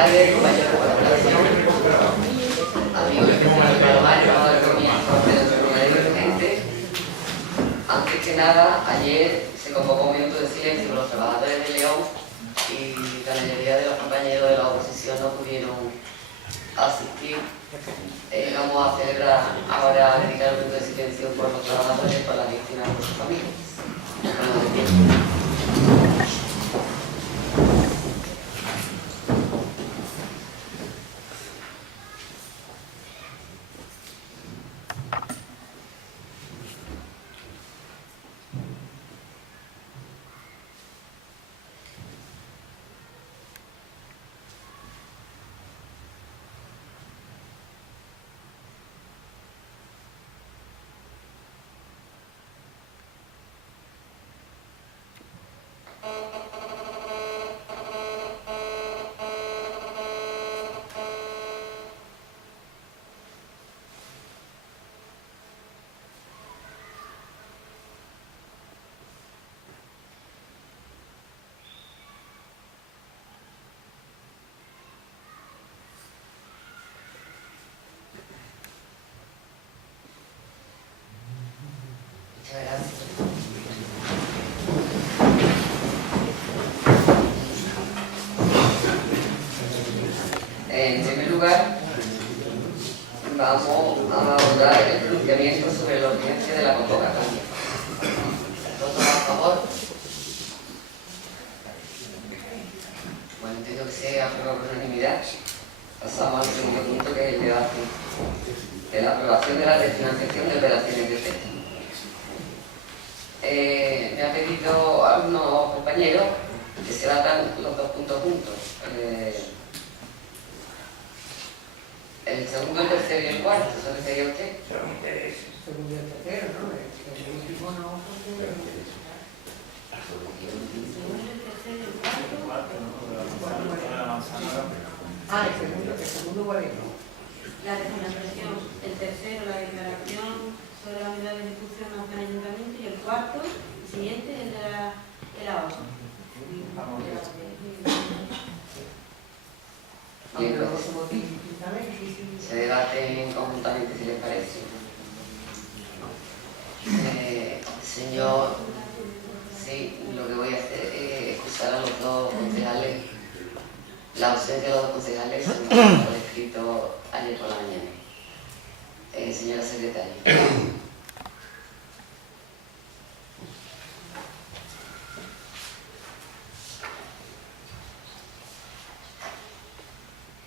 tardes, compañeros de colaboración, amigos del Festival de Palomar, llamado al comienzo de nuestro plenario urgente. Antes que nada, ayer se convocó un minuto de silencio por los trabajadores de León y la mayoría de los compañeros de la oposición no pudieron asistir. Vamos a celebrar ahora a dedicar un minuto de silencio por los trabajadores, por las víctimas y por sus familias. Muchas gracias. En primer lugar, vamos a abordar el pronunciamiento sobre la urgencia de la convocatoria. ¿Todos a favor? Bueno, entiendo que se aprueba por unanimidad. Pasamos al segundo punto, que es el debate de la aprobación de la refinanciación de operaciones de FED. Me han pedido algunos compañeros que se datan los dos puntos juntos. El segundo, el tercero y el cuarto, ¿eso sería usted? El segundo y el tercero, ¿no? El último no. El segundo ¿cuál es? La refinanciación, el tercero, la declaración sobre la unidad de ejecución nacional de ayuntamiento, y el cuarto, el siguiente, el de el ahorro. Se debaten conjuntamente, si les parece. Señor, sí, lo que voy a hacer es excusar a los dos concejales. La ausencia de los dos concejales se me ha por escrito ayer por la mañana. Señora secretaria.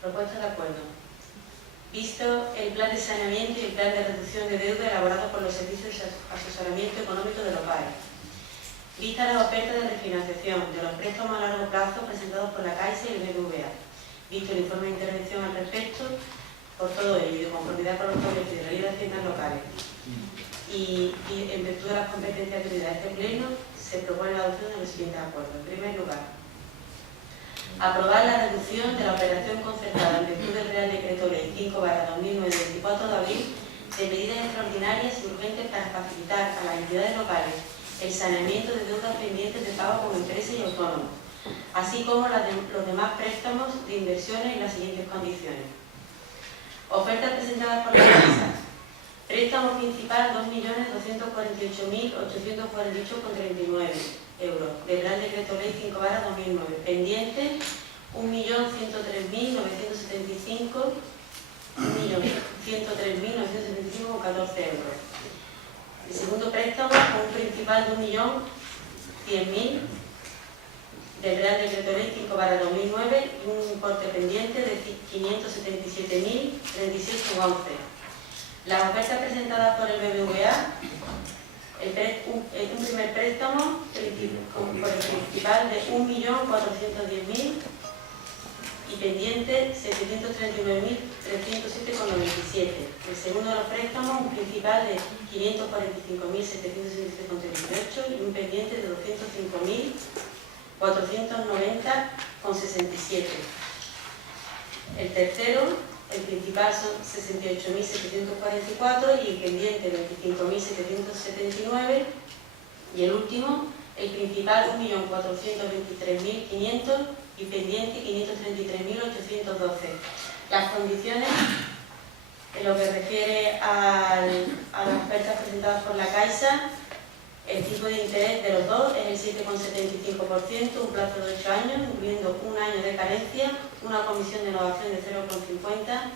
Propuesta de acuerdo. Visto el plan de saneamiento y el plan de reducción de deuda elaborado por los servicios de asesoramiento económico de los PAE. Vista las ofertas de refinanciación de los préstamos a largo plazo presentados por la Caixa y el BBVA. Visto el informe de intervención al respecto, por todo ello y de conformidad con los proyectos de la Ley de Haciendas Locales y en virtud de las competencias atribuidas a este pleno, se propone la adopción de los siguientes acuerdos. En primer lugar, aprobar la reducción de la operación concertada en virtud del Real Decreto Ley 5/2009 de 24 de abril de medidas extraordinarias y urgentes para facilitar a las entidades locales el saneamiento de deudas pendientes de pago con empresas y autónomos, así como los demás préstamos de inversiones en las siguientes condiciones. Ofertas presentadas por la Caixa. Préstamo principal 2.248.848,39 euros del Real Decreto Ley 5/2009. Pendiente 1.103.975,14 euros. El segundo préstamo con un principal de 1.100.000 del Real Decreto Ley 5/2009 y un importe pendiente de 577.036,11. Las ofertas presentadas por el BBVA, un primer préstamo por el principal de 1.410.000 y pendiente 739.307,97. El segundo de los préstamos, un principal de 545.767,38 y un pendiente de 205.490,67. El tercero, el principal son 68.744 y el pendiente 25.779. Y el último, el principal 1.423.500 y pendiente 533.812. Las condiciones, en lo que refiere a las ofertas presentadas por la Caixa, el tipo de interés de los dos es el 7,75%, un plazo de 8 años, incluyendo un año de carencia, una comisión de innovación de 0,50,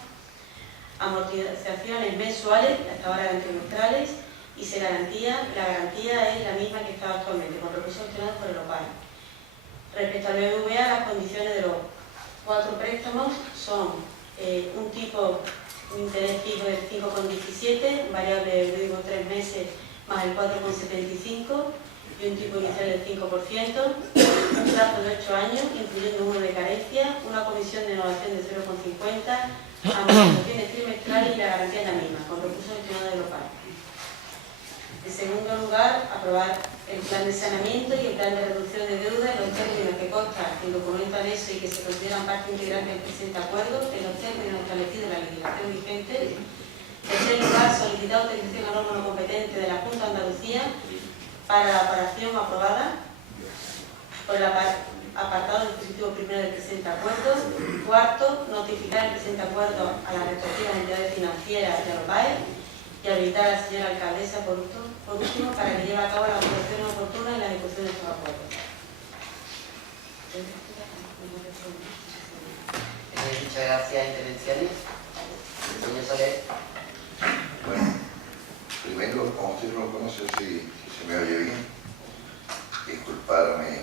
amortizaciones mensuales, hasta ahora eran trimestrales, y la garantía es la misma que estaba actualmente, con recursos gestionados por el OPAE. Respecto al BBVA, las condiciones de los 4 préstamos son un interés fijo del 5,17, variable de mínimo 3 meses más el 4,75 y un tipo inicial del 5%, un plazo de 8 años, incluyendo uno de carencia, una comisión de innovación de 0,50, amortizaciones trimestrales y la garantía es la misma, con recursos gestionados de local. En segundo lugar, aprobar el plan de saneamiento y el plan de reducción de deuda en los términos que consta en el documento anexo y que se consideran parte integrante del presente acuerdo, en los términos establecidos en la legislación vigente. En tercer lugar, solicitar autorización al órgano competente de la Junta de Andalucía para la operación aprobada por el apartado dispositivo primero del presente acuerdo. Cuarto, notificar el presente acuerdo a las respectivas entidades financieras y al OPAE y habilitar a la señora alcaldesa por último para que lleve a cabo la actuación oportuna en la ejecución de estos acuerdos. Muchas gracias. Intervenciones. Señor Soler. Bueno, primero, como usted no lo conoce, si se me oye bien, disculparme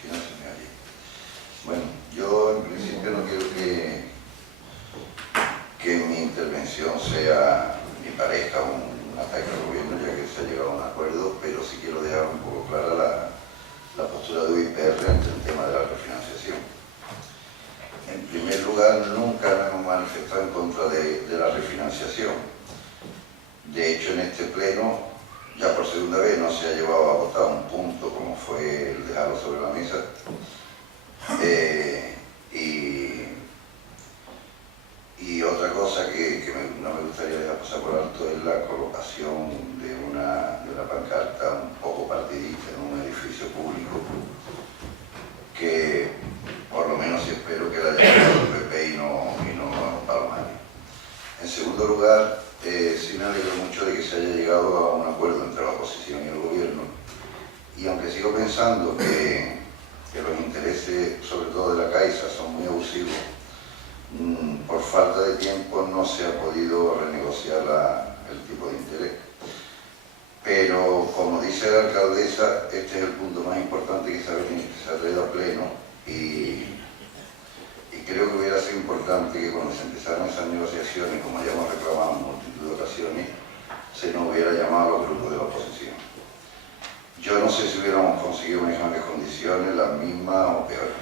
si no se me oye. Bueno, yo en principio no quiero que mi intervención sea ni parezca un ataque al gobierno, ya que se ha llegado a un acuerdo, pero sí quiero dejar un poco clara la postura de UIPR ante el tema de la refinanciación. En primer lugar, nunca nos hemos manifestado en contra de la refinanciación. De hecho, en este pleno, ya por segunda vez no se ha llevado a votar un punto como fue el dejarlo sobre la mesa. Y otra cosa que no me gustaría dejar pasar por alto es la colocación de una pancarta un poco partidista en un edificio público que por lo menos espero que la haya llevado el PP y no Palomari. En segundo lugar, sí me alegro mucho de que se haya llegado a un acuerdo entre la oposición y el gobierno, y aunque sigo pensando que los intereses, sobre todo de la Caixa, son muy abusivos, por falta de tiempo no se ha podido renegociar el tipo de interés. Pero, como dice la alcaldesa, este es el punto más importante que se ha traído a pleno, y creo que hubiera sido importante que cuando se empezaron esas negociaciones, como ya hemos reclamado en multitud de ocasiones, se nos hubiera llamado a los grupos de la oposición. Yo no sé si hubiéramos conseguido mejores condiciones, las mismas o peores,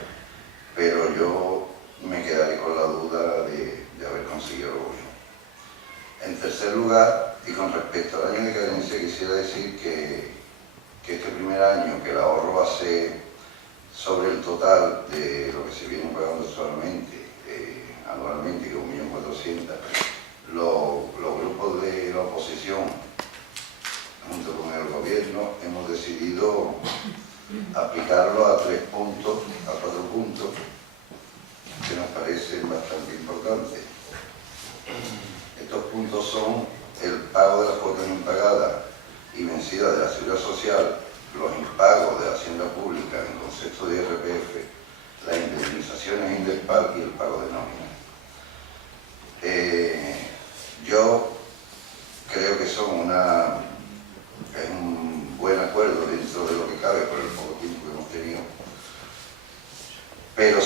pero yo me quedaré con la duda de haber conseguido lo bueno. En tercer lugar, y con respecto al año de carencia, quisiera decir que este primer año, que el ahorro va a ser sobre el total de lo que se viene pagando anualmente, que es 1.400.000, los grupos de la oposición, junto con el gobierno, hemos decidido aplicarlo a 4 puntos, que nos parecen bastante importantes. Estos puntos son el pago de las cuotas impagadas y vencidas de la Seguridad Social, los impagos de la Hacienda Pública en concepto de IRPF, las indemnizaciones INDESPAL y el pago de nómina. Yo creo que es un buen acuerdo dentro de lo que cabe por el poco tiempo que hemos tenido, pero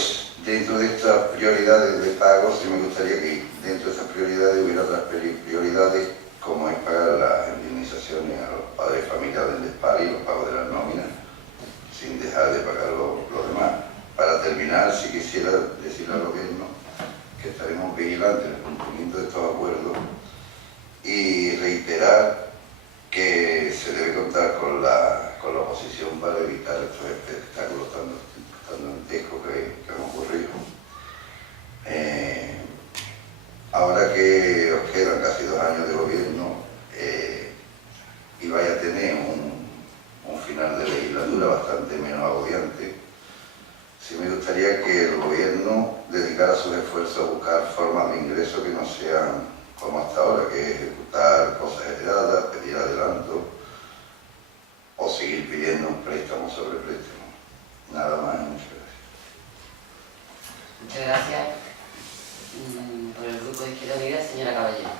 dentro de estas prioridades de pago sí me gustaría que dentro de estas prioridades hubiera otras prioridades, como es pagar las indemnizaciones a los padres de familia del DESPAL y los pagos de las nóminas, sin dejar de pagar lo demás. Para terminar, si quisiera decirle al gobierno que estaremos vigilantes en el cumplimiento de estos acuerdos y reiterar que se debe contar con la oposición para evitar estos espectáculos tan dantescos que han ocurrido. Ahora que os quedan casi 2 años de gobierno y vaya a tener un final de legislatura bastante menos agobiante, sí me gustaría que dedicara sus esfuerzos a buscar formas de ingreso que no sean como hasta ahora, que es ejecutar cosas heredadas, pedir adelanto o seguir pidiendo un préstamo sobre préstamo. Nada más y muchas gracias. Muchas gracias. Por el Grupo de Izquierda Unida, señora Caballero.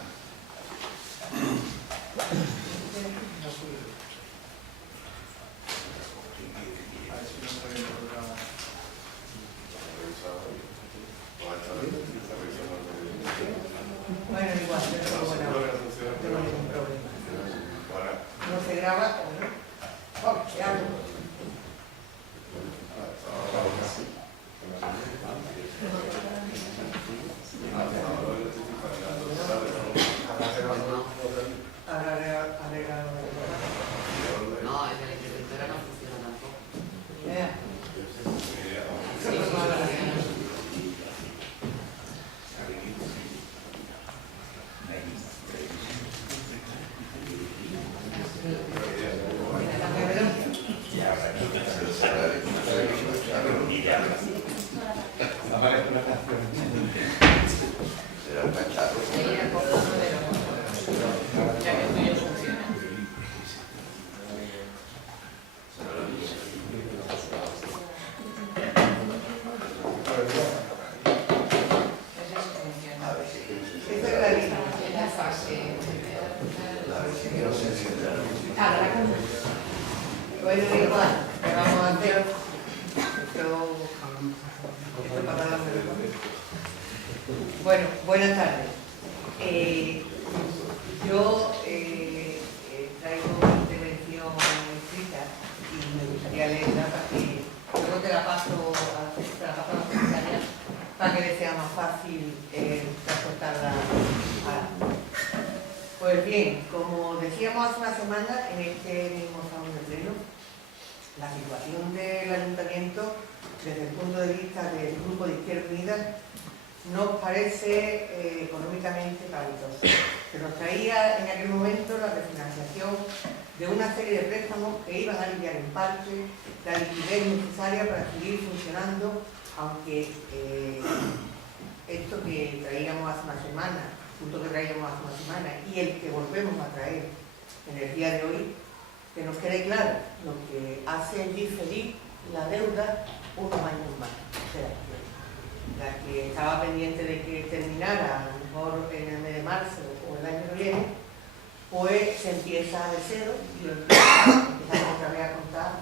Bueno, igual, yo no tengo ningún problema. No se graba, ¿o no? Oh, ya. Ahora arreglado. No, es que la escritura no funciona tampoco. Ya. Sí, Será el cacharro. ya que esto ya funciona. A ver si es que no se Esa enciende. es la lista. A ver si es que no se enciende la luz. Bueno, igual, ¿qué vamos a hacer? Esto para la Bueno, buenas tardes. Yo traigo una intervención escrita y me gustaría leerla para que luego te la paso a la secretaria para que le sea más fácil transportarla a... Pues bien, como decíamos hace una semana en este mismo salón de pleno, la situación del ayuntamiento desde el punto de vista del Grupo de Izquierda Unida nos parece económicamente calamitoso. Se nos traía en aquel momento la refinanciación de una serie de préstamos que iban a aliviar en parte la liquidez necesaria para seguir funcionando, aunque esto que traíamos hace una semana, punto que traíamos hace una semana y el que volvemos a traer en el día de hoy, que nos quede claro lo que hace diferir la deuda unos años más. O sea, la que estaba pendiente de que terminara, a lo mejor en el mes de marzo o el año que viene, pues se empieza de cero y empezamos otra vez a contar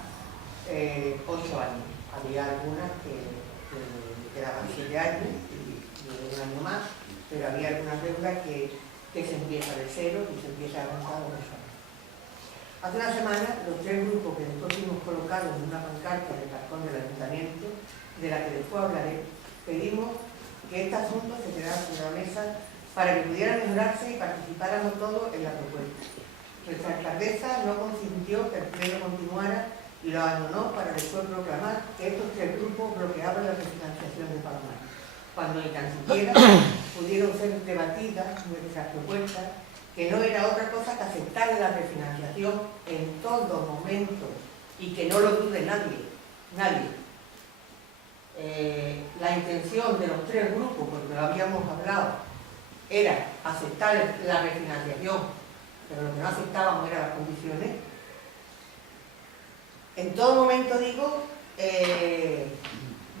8 años. Había algunas que quedaban 7 años y un año más, pero había algunas deudas que se empieza de cero y se empieza a contar 8 años. Hace una semana, los 3 grupos que después fuimos colocados en una pancarta del balcón del ayuntamiento, de la que después hablaré, pedimos que este asunto se quedara sobre la mesa para que pudiera mejorarse y participáramos todos en la propuesta. Nuestra alcaldesa no consintió que el pleno continuara y lo abandonó para después proclamar que estos 3 grupos bloqueaban la refinanciación de Palomar, cuando ni tan siquiera pudieron ser debatidas nuestras propuestas, que no era otra cosa que aceptar la refinanciación en todo momento y que no lo dude nadie. La intención de los 3 grupos, porque lo habíamos hablado, era aceptar la refinanciación, pero lo que no aceptábamos eran las condiciones. En todo momento digo,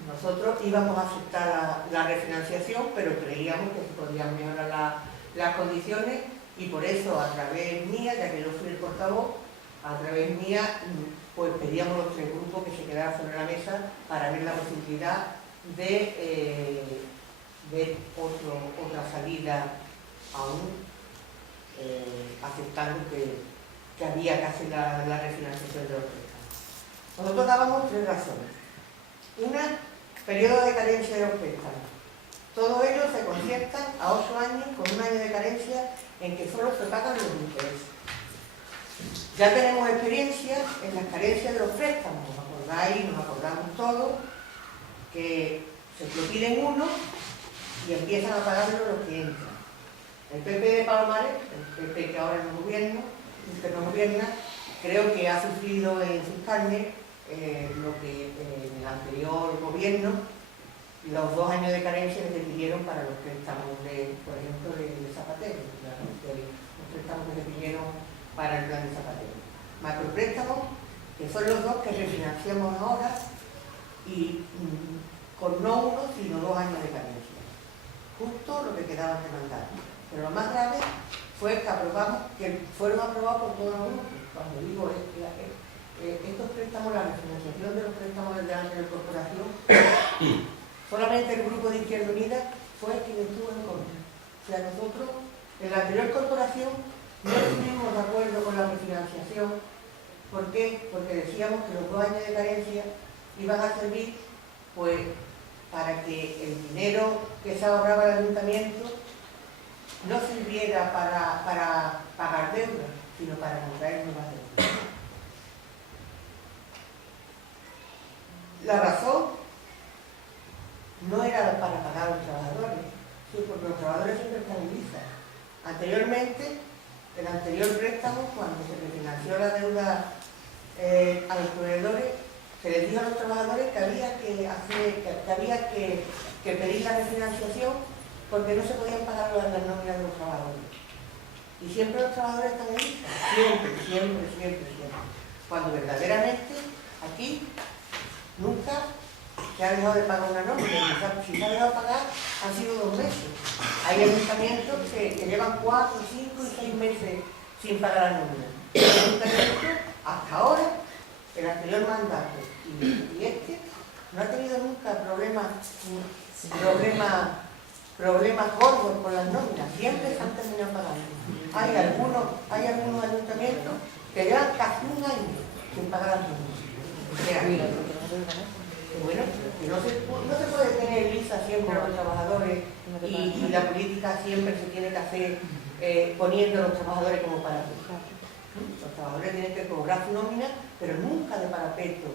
nosotros íbamos a aceptar la refinanciación, pero creíamos que se podían mejorar las condiciones. Y por eso, a través mía, ya que yo fui el portavoz, a través mía, pues pedíamos a los 3 grupos que se quedaran sobre la mesa para ver la posibilidad de ver otra salida aún, aceptando que había que hacer la refinanciación de los préstamos. Nosotros dábamos 3 razones. Una, periodo de carencia de los préstamos. Todos ellos se conciertan a 8 años con un año de carencia en que solo se pagan los intereses. Ya tenemos experiencia en las carencias de los préstamos, ¿os acordáis? Nos acordamos todos que se lo piden uno y empiezan a pagarlo los que entran. El PP de Palomares, el PP que ahora no gobierna, creo que ha sufrido en sus carnes lo que en el anterior gobierno los 2 años de carencia que se pidieron para los préstamos, por ejemplo, de Zapatero, los préstamos que se pidieron para el plan de Zapatero. Macropréstamos, que son los 2 que refinanciamos ahora, y con no 1, sino 2 años de carencia. Justo lo que quedaba de mandar. Pero lo más grave fue que fueron aprobados por todos los grupos. Cuando digo estos préstamos, la refinanciación de los préstamos de la corporación, solamente el grupo de Izquierda Unida fue quien estuvo en contra. O sea, nosotros en la anterior corporación no estuvimos de acuerdo con la refinanciación. ¿Por qué? Porque decíamos que los 2 años de carencia iban a servir pues para que el dinero que se ahorraba el ayuntamiento no sirviera para pagar deudas, sino para contraer nuevas deudas. La razón no era para pagar a los trabajadores, sí, porque los trabajadores siempre están en lisa. Anteriormente, el anterior préstamo, cuando se refinanció la deuda a los proveedores, se les dijo a los trabajadores que había que pedir la refinanciación porque no se podían pagar las nóminas de los trabajadores. Y siempre los trabajadores están en lista, siempre. Cuando verdaderamente aquí nunca se ha dejado de pagar una nómina. Si se ha dejado de pagar, han sido 2 meses. Hay ayuntamientos que llevan 4, 5 y 6 meses sin pagar la nómina. El ayuntamiento, hasta ahora, el anterior mandato y este, no ha tenido nunca problemas gordos con las nóminas. Siempre se han terminado pagando. Hay algunos ayuntamientos que llevan casi 1 año sin pagar las nóminas. O sea, bueno, que no se puede tener lisa siempre a los trabajadores y la política siempre se tiene que hacer poniendo a los trabajadores como parapeto. Los trabajadores tienen que cobrar su nómina, pero nunca de parapeto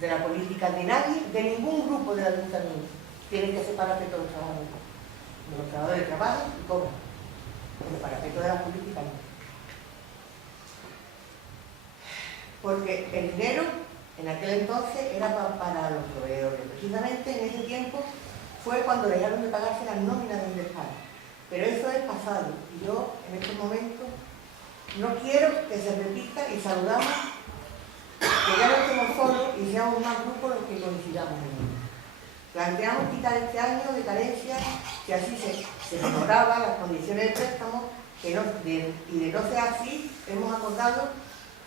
de la política de nadie, de ningún grupo del ayuntamiento. Tienen que ser parapeto de los trabajadores. Los trabajadores trabajan y cobran. Pero parapeto de la política no. Porque el dinero en aquel entonces era para los proveedores. Precisamente en ese tiempo fue cuando dejaron de pagarse las nóminas del Estado. Pero eso es pasado. Y yo, en estos momentos, no quiero que se repita y saludamos que ya no estemos solos y seamos más grupos los que coincidamos en ello. Planteamos quitar este año de carencia, que así se mejoraban las condiciones de préstamo, y de no ser así, hemos acordado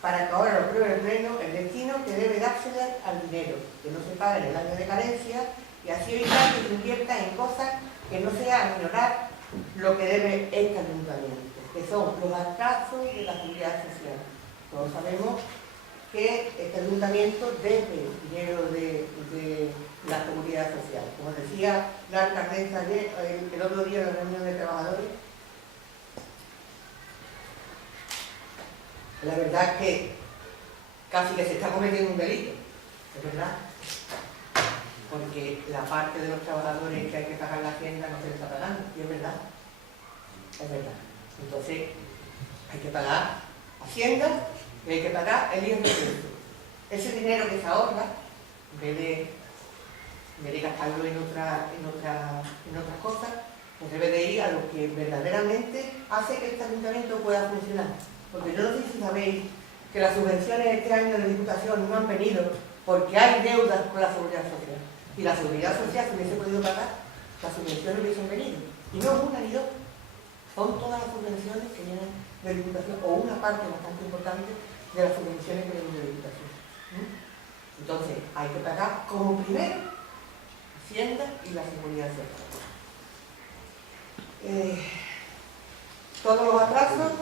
para que ahora lo pruebe el Pleno el destino que debe dársele al dinero, que no se pague en el año de carencia, y así evitar que se invierta en cosas que no sea minorar lo que debe este ayuntamiento, que son los atrasos de la seguridad social. Todos sabemos que este ayuntamiento debe dinero de la seguridad social. Como decía la alcaldesa ayer, el otro día en la reunión de trabajadores, la verdad es que casi que se está cometiendo un delito, es verdad, porque la parte de los trabajadores que hay que pagar la hacienda no se les está pagando, y es verdad. Entonces, hay que pagar hacienda y hay que pagar el IRPF. Ese dinero que se ahorra, en vez de gastarlo en otras cosas, pues debe de ir a lo que verdaderamente hace que este ayuntamiento pueda funcionar. Porque yo no sé si sabéis que las subvenciones de este año de Diputación no han venido porque hay deudas con la Seguridad Social. Si la Seguridad Social se hubiese podido pagar, las subvenciones hubiesen venido. Y no una ni dos. Son todas las subvenciones que vienen de Diputación, o una parte bastante importante de las subvenciones que vienen de Diputación. Entonces, hay que pagar como primero Hacienda y la Seguridad Social. Todos los atrasos,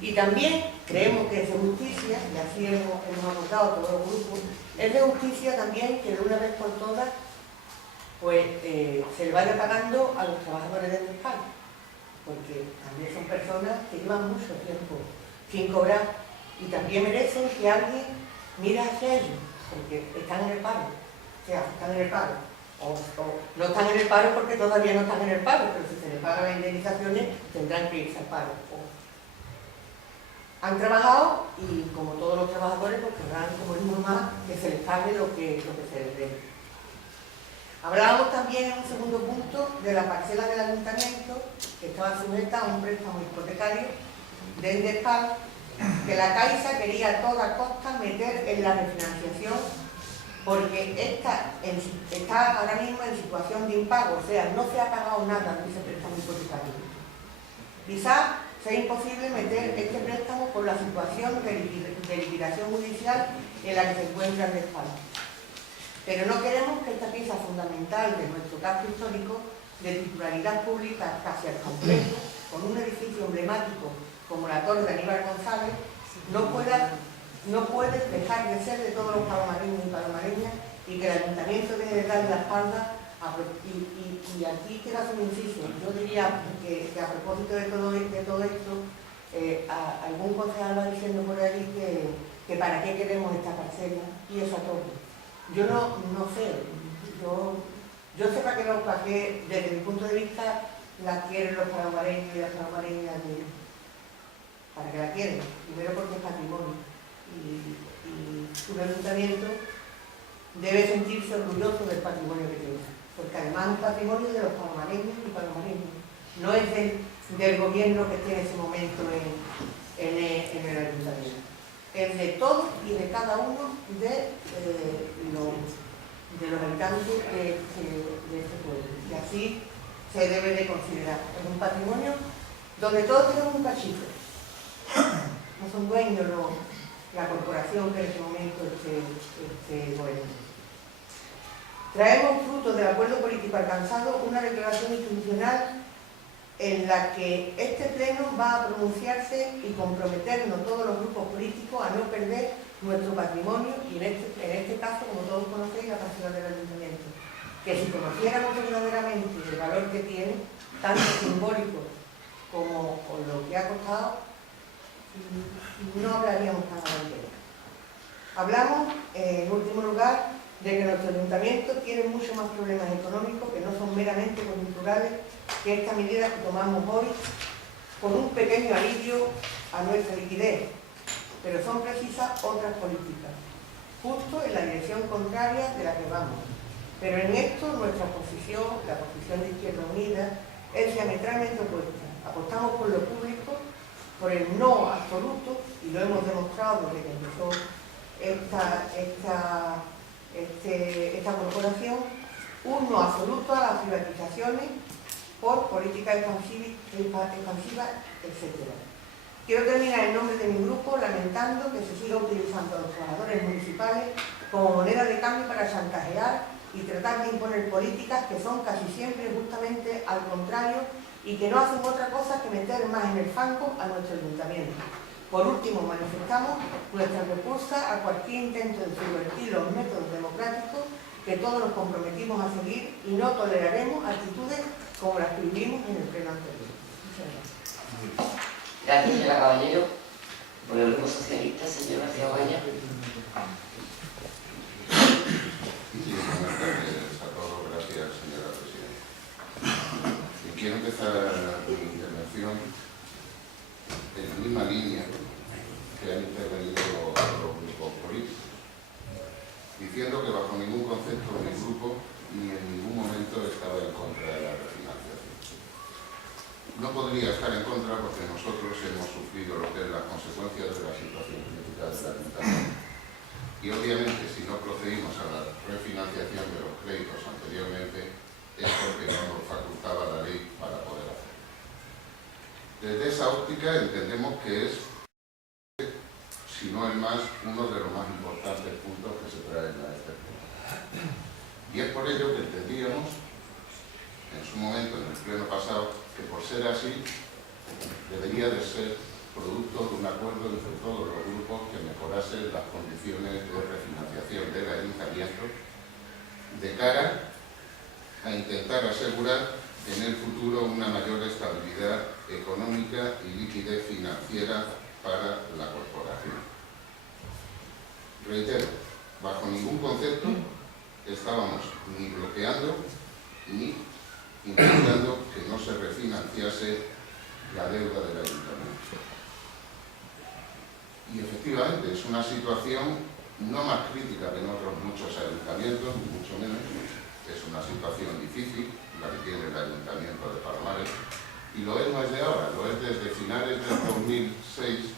y también creemos que es de justicia, y así hemos acordado todos los grupos, es de justicia también que de una vez por todas pues se le vaya pagando a los trabajadores del mercado, porque también son personas que llevan mucho tiempo sin cobrar y también merecen que alguien mire hacia ellos, porque están en el paro, o sea, están en el paro. O no están en el paro porque todavía no están en el paro, pero si se les pagan las indemnizaciones tendrán que irse al paro. Han trabajado y como todos los trabajadores pues querrán como es normal que se les pague lo que se les debe. Hablábamos también en un segundo punto de la parcela del ayuntamiento que estaba sujeta a un préstamo hipotecario del DESPAL que la Caixa quería a toda costa meter en la refinanciación porque está ahora mismo en situación de impago, o sea, no se ha pagado nada de ese préstamo hipotecario. Quizás sea imposible meter este préstamo por la situación de liquidación judicial en la que se encuentra el DESPAL. Pero no queremos que esta pieza fundamental de nuestro casco histórico, de titularidad pública casi al completo, con un edificio emblemático como la Torre de Aníbal González, no puede dejar de ser de todos los palomareños y palomareñas y que el ayuntamiento debe de darle la espalda. Y aquí quiero hacer un inciso. Yo diría que a propósito de todo esto, algún concejal va diciendo por ahí que para qué queremos esta parcela y esa torre. Yo no sé, yo sé para qué, desde mi punto de vista, la quieren los palomareños y las palomareñas, para que la quieren, primero porque es patrimonio y un ayuntamiento debe sentirse orgulloso del patrimonio que tiene, porque además es un patrimonio de los palomareños y palomareños, no es del gobierno que esté en ese momento en el ayuntamiento. Es de todos y de cada uno de los habitantes de este pueblo. Y así se debe de considerar. Es un patrimonio donde todos tenemos un cachito. No son dueños la corporación que en este momento esté gobernando. Traemos fruto del acuerdo político alcanzado una declaración institucional en la que este pleno va a pronunciarse y comprometernos todos los grupos políticos a no perder nuestro patrimonio y en este caso, como todos conocéis, la parcela del ayuntamiento. Que si conociéramos verdaderamente el valor que tiene, tanto simbólico como lo que ha costado, no hablaríamos tan a la entera. Hablamos, en último lugar, de que nuestro ayuntamiento tiene muchos más problemas económicos que no son meramente coyunturales que esta medida que tomamos hoy con un pequeño alivio a nuestra liquidez, pero son precisas otras políticas, justo en la dirección contraria de la que vamos. Pero en esto nuestra posición, la posición de Izquierda Unida, es diametralmente opuesta. Apostamos por lo público, por el no absoluto, y lo hemos demostrado desde que empezó esta corporación, un no absoluto a las privatizaciones por políticas expansivas, etc. Quiero terminar en nombre de mi grupo lamentando que se siga utilizando a los trabajadores municipales como moneda de cambio para chantajear y tratar de imponer políticas que son casi siempre justamente al contrario y que no hacen otra cosa que meter más en el fango a nuestro ayuntamiento. Por último, manifestamos nuestra repulsa a cualquier intento de subvertir los métodos democráticos que todos nos comprometimos a seguir y no toleraremos actitudes como las que vivimos en el pleno anterior. Muchas gracias. Gracias, señora Caballero. Por el Grupo Socialista, señor García Guaya. Buenas tardes a todos. Gracias, señora presidenta. Y quiero empezar mi intervención en la misma línea que han intervenido los grupos políticos, diciendo que bajo ningún concepto mi grupo ni en ningún momento estaba en contra de la refinanciación. No podría estar en contra porque nosotros hemos sufrido lo que es las consecuencias de la situación crítica del ayuntamiento. Y obviamente si no procedimos a la refinanciación de los créditos anteriormente es porque no nos facultaba la ley para poder hacerlo. Desde esa óptica entendemos que es, si no el más, uno de los más importantes puntos que se traen a este pleno. Y es por ello que entendíamos, en su momento, en el pleno pasado, que por ser así, debería de ser producto de un acuerdo entre todos los grupos que mejorase las condiciones de refinanciación del ayuntamiento de cara a intentar asegurar en el futuro una mayor estabilidad económica y liquidez financiera para la corporación. Reitero, bajo ningún concepto estábamos ni bloqueando ni intentando que no se refinanciase la deuda del ayuntamiento. Y efectivamente es una situación no más crítica que en otros muchos ayuntamientos, ni mucho menos, Es una situación difícil la que tiene el Ayuntamiento de Palomares, y lo es no es de ahora, lo es desde finales del 2006,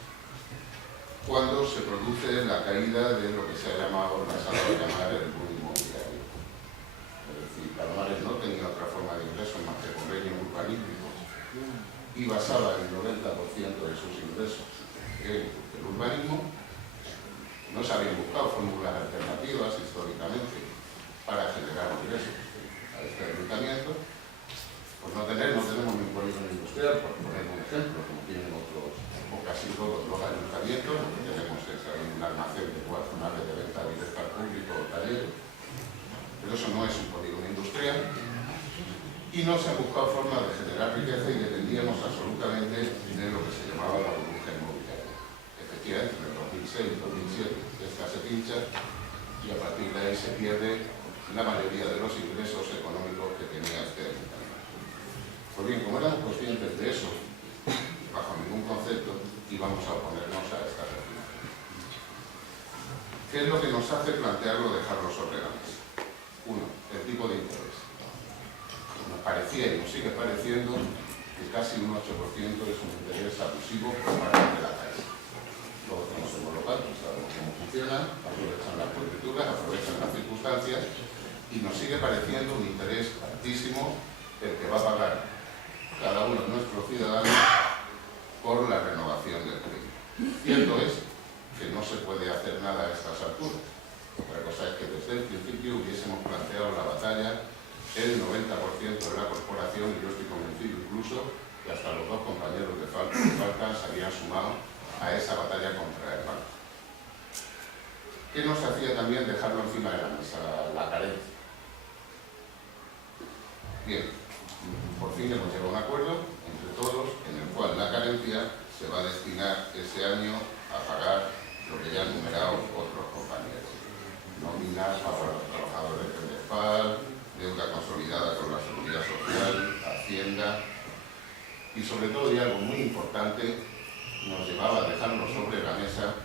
cuando se produce la caída de lo que se ha llamado, pasado a llamar el boom inmobiliario. Es decir, Palomares no tenía otra forma de ingreso más que convenios urbanísticos y basaba el 90% de sus ingresos en el urbanismo. No se habían buscado fórmulas alternativas históricamente para generar ingresos a este ayuntamiento. Pues no tenemos ni un polígono industrial, por poner un ejemplo, como tienen otros, o casi todos los ayuntamientos. Lo que tenemos es un almacén de 4 naves de venta directa al público o talleres, pero eso no es un polígono industrial. Y no se ha buscado forma de generar riqueza y dependíamos absolutamente de lo que se llamaba la burbuja inmobiliaria. Efectivamente, en el 2006 2007 esta se pincha y a partir de ahí se pierde la mayoría de los ingresos económicos que tenía este ayuntamiento. Pues bien, como éramos conscientes de eso, bajo ningún concepto íbamos a oponernos a esta regulación. ¿Qué es lo que nos hace plantearlo, dejarlo sobre la mesa? Uno, el tipo de interés. Nos parecía y nos sigue pareciendo que casi un 8% es un interés abusivo por parte de la Caixa. Luego conocemos los datos, sabemos cómo funciona, aprovechan las coyunturas, aprovechan las circunstancias, y nos sigue pareciendo un interés altísimo el que va a pagar cada uno de nuestros ciudadanos por la renovación del crédito. Cierto es que no se puede hacer nada a estas alturas. Otra cosa es que desde el principio hubiésemos planteado la batalla el 90% de la corporación, y yo estoy convencido incluso que hasta los dos compañeros de Falcán se habían sumado a esa batalla contra el banco. ¿Qué nos hacía también dejarlo encima de la mesa? La carencia. Bien, por fin hemos llegado a un acuerdo entre todos en el cual la carencia se va a destinar ese año a pagar lo que ya han numerado otros compañeros. Nóminas para los trabajadores del DEFAL, deuda consolidada con la Seguridad Social, Hacienda, y sobre todo, y algo muy importante, nos llevaba a dejarlo sobre la mesa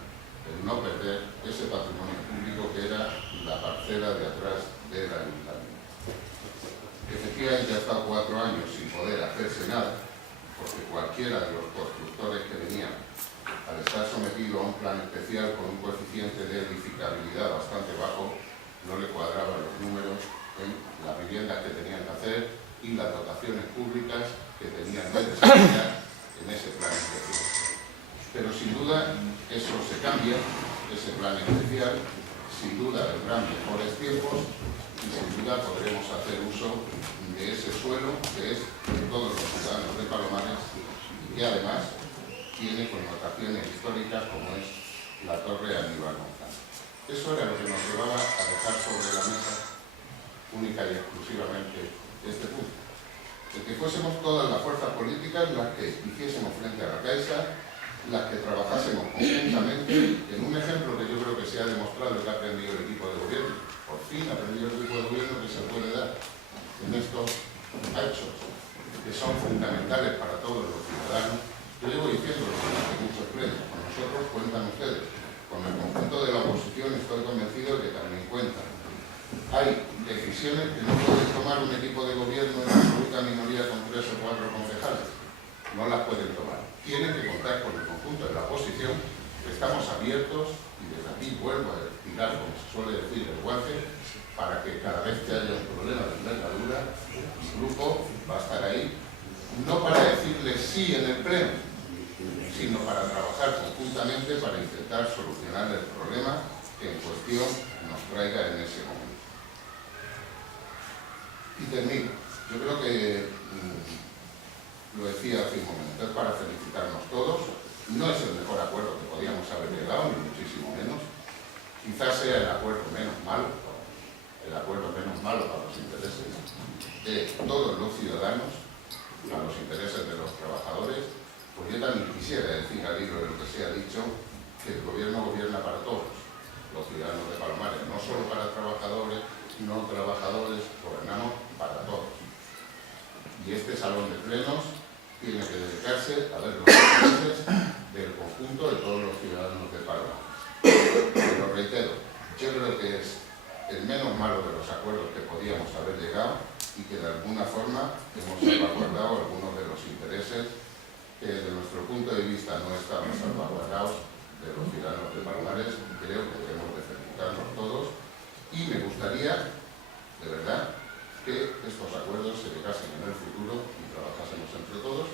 el no perder ese patrimonio público que era la parcela de atrás del ayuntamiento. Efectivamente ha estado 4 años sin poder hacerse nada, porque cualquiera de los constructores que venían, al estar sometido a un plan especial con un coeficiente de edificabilidad bastante bajo, no le cuadraban los números en las viviendas que tenían que hacer y las dotaciones públicas que tenían que desarrollar en ese plan especial. Pero sin duda eso se cambia, ese plan especial, sin duda vendrán mejores tiempos y sin duda podremos hacer uso de ese suelo que es de todos los ciudadanos de Palomares y que además tiene connotaciones históricas como es la Torre Aníbal González. Eso era lo que nos llevaba a dejar sobre la mesa única y exclusivamente este punto. El que fuésemos todas las fuerzas políticas las que hiciésemos frente a la Caixa, las que trabajásemos conjuntamente en un ejemplo que yo creo que se ha demostrado que ha aprendido el equipo de gobierno. Por fin ha aprendido el equipo de gobierno que se puede dar en estos hechos que son fundamentales para todos los ciudadanos. Yo llevo diciendo durante muchos plenos, con nosotros cuentan ustedes, con el conjunto de la oposición estoy convencido de que también cuentan. Hay decisiones que no puede tomar un equipo de gobierno en absoluta minoría con 3 o 4 concejales. No las pueden tomar. Tienen que contar con el conjunto de la oposición. Estamos abiertos y desde aquí vuelvo a tirar, como se suele decir, el guante, para que cada vez que haya un problema de envergadura, mi grupo va a estar ahí, no para decirle sí en el pleno, sino para trabajar conjuntamente para intentar solucionar el problema que en cuestión nos traiga en ese momento. Y termino. Yo creo que, lo decía hace un momento, es para felicitarnos todos. No es el mejor acuerdo que podíamos haber llegado, ni muchísimo menos. Quizás sea el acuerdo menos malo para los intereses de todos los ciudadanos, para los intereses de los trabajadores. Pues yo también quisiera decir, al hilo de lo que se ha dicho, que el gobierno gobierna para todos los ciudadanos de Palomares, no solo para trabajadores, no trabajadores, gobernamos para todos. Y este salón de plenos tiene que dedicarse a ver los intereses del conjunto de todos los ciudadanos de Palomares. Pero reitero, yo creo que es el menos malo de los acuerdos que podíamos haber llegado y que de alguna forma hemos salvaguardado algunos de los intereses que desde nuestro punto de vista no estaban salvaguardados de los ciudadanos de Palomares. Creo que debemos de felicitarnos todos y me gustaría, de verdad, que estos acuerdos se llegasen en el futuro y trabajásemos entre todos,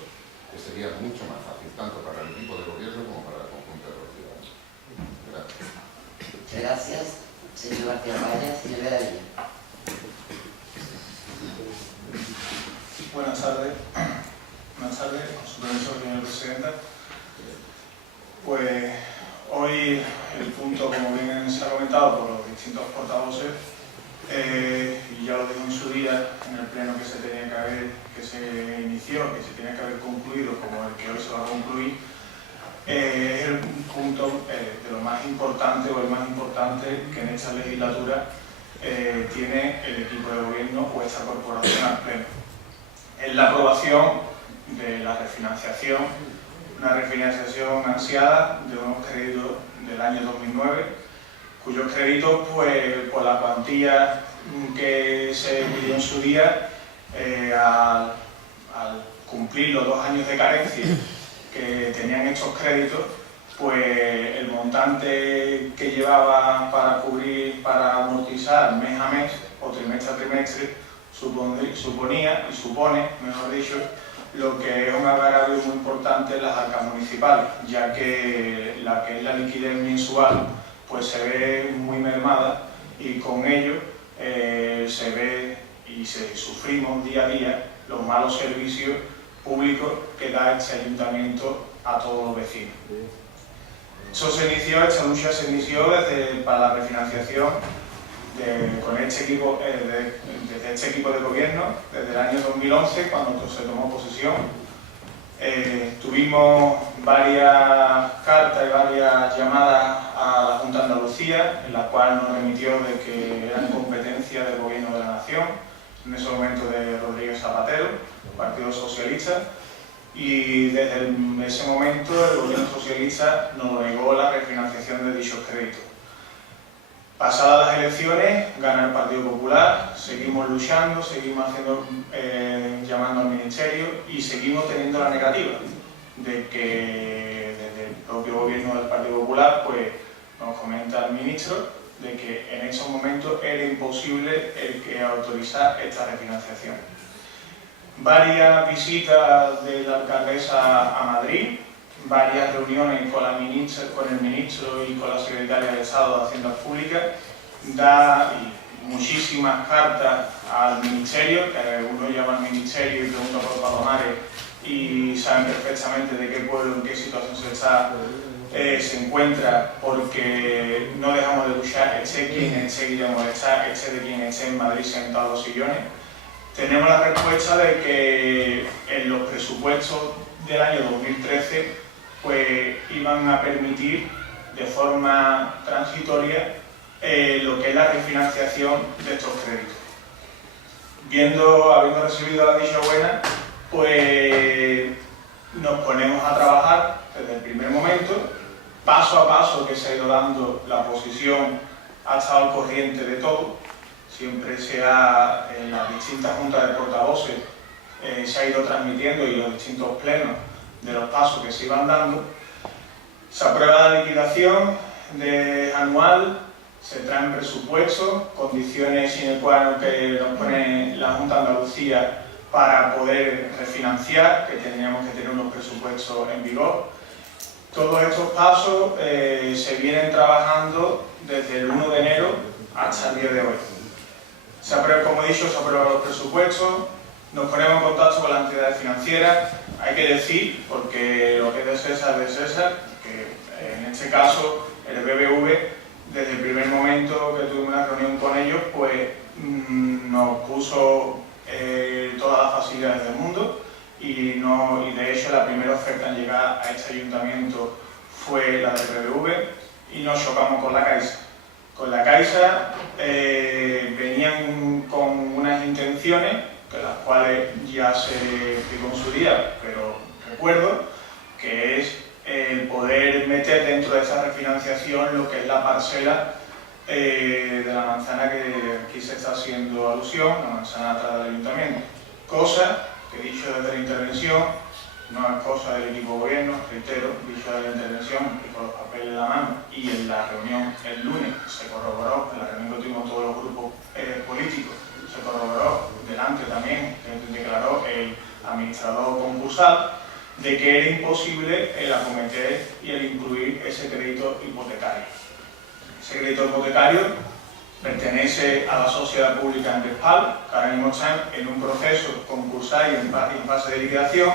que sería mucho más fácil, tanto para el equipo de gobierno como para el conjunto de los ciudadanos. Gracias. Muchas gracias, señor García Valla. Señor Vedavilla. Buenas tardes. Buenas tardes, con su permiso, señora presidenta. Pues hoy el punto, como bien se ha comentado por los distintos portavoces, y ya lo dijo en su día en el pleno que se inició, que se tenía que haber concluido como el que hoy se va a concluir, es el punto de lo más importante o el más importante que en esta legislatura tiene el equipo de gobierno o esta corporación al pleno. Es la aprobación de la refinanciación, una refinanciación ansiada de unos créditos del año 2009, cuyos créditos, pues, por la cuantía que se pidió en su día, al cumplir los 2 años de carencia que tenían estos créditos, pues el montante que llevaba para cubrir, para amortizar mes a mes o trimestre a trimestre, suponía y supone, mejor dicho, lo que es un agravio muy importante en las arcas municipales, ya que es la liquidez mensual pues se ve muy mermada y con ello se ve y sufrimos día a día los malos servicios públicos que da este ayuntamiento a todos los vecinos. Esta lucha se inició para la refinanciación con este equipo, desde este equipo de gobierno, desde el año 2011, cuando se tomó posesión. Tuvimos varias cartas y varias llamadas a la Junta de Andalucía, en las cuales nos remitió de que eran competencia del Gobierno de la Nación, en ese momento de Rodríguez Zapatero, Partido Socialista, y desde ese momento el Gobierno Socialista nos negó la refinanciación de dichos créditos. Pasadas las elecciones, gana el Partido Popular, seguimos luchando, seguimos llamando al Ministerio y seguimos teniendo la negativa de que desde el propio gobierno del Partido Popular pues, nos comenta el ministro de que en esos momentos era imposible el que autorizar esta refinanciación. Varias visitas de la alcaldesa a Madrid, varias reuniones con el ministro y con la secretaria de Estado de Haciendas Públicas, y muchísimas cartas al ministerio, que uno llama al ministerio y pregunta por Palomares y saben perfectamente de qué pueblo, en qué situación se encuentra, porque no dejamos de luchar, esté quien esté Guillermo Está, esté de quien esté en Madrid sentado en los sillones. Tenemos la respuesta de que en los presupuestos del año 2013 pues iban a permitir de forma transitoria lo que es la refinanciación de estos créditos. Habiendo recibido la dicha buena, pues nos ponemos a trabajar desde el primer momento, paso a paso que se ha ido dando la oposición, ha estado al corriente de todo, siempre en las distintas juntas de portavoces se ha ido transmitiendo y los distintos plenos de los pasos que se iban dando. Se aprueba la liquidación anual, se traen presupuestos, condiciones sine qua non que nos pone la Junta de Andalucía para poder refinanciar, que teníamos que tener unos presupuestos en vigor. Todos estos pasos se vienen trabajando desde el 1 de enero hasta el día de hoy. Como he dicho, se aprueban los presupuestos, nos ponemos en contacto con las entidades financieras. Hay que decir, porque lo que es de César, que en este caso el BBV, desde el primer momento que tuvimos una reunión con ellos, pues nos puso todas las facilidades del mundo y de hecho la primera oferta en llegar a este ayuntamiento fue la del BBV y nos chocamos con la Caixa. Con la Caixa venían con unas intenciones, que las cuales ya se explicó en su día, pero recuerdo, que es el poder meter dentro de esa refinanciación lo que es la parcela de la manzana que aquí se está haciendo alusión, la manzana atrás del ayuntamiento. Cosa que, dicho desde la intervención, no es cosa del equipo de gobierno, reitero, dicho desde la intervención y con los papeles en la mano, y en la reunión el lunes se corroboró, en la reunión que tuvimos todos los grupos políticos, se corroboró delante también, que declaró el administrador concursal, de que era imposible el acometer y el incluir ese crédito hipotecario. Ese crédito hipotecario pertenece a la sociedad pública Endespal, que ahora mismo están en un proceso concursal y en fase de liquidación,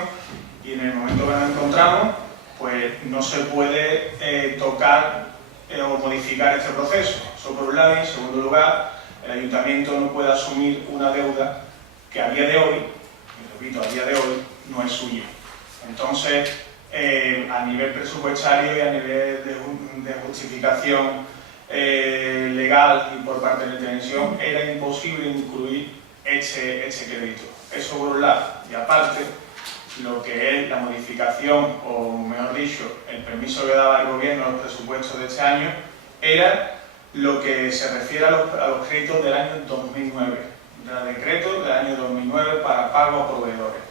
y en el momento que nos encontramos, pues no se puede tocar o modificar este proceso. Eso por un lado, y en segundo lugar, el ayuntamiento no puede asumir una deuda que a día de hoy, y repito, a día de hoy, no es suya. Entonces, a nivel presupuestario y a nivel de justificación legal y por parte de la intervención, era imposible incluir este crédito. Eso por un lado. Y aparte, lo que es la modificación, o mejor dicho, el permiso que daba el gobierno a los presupuestos de este año, era lo que se refiere a los créditos del año 2009, del decreto del año 2009 para pago a proveedores.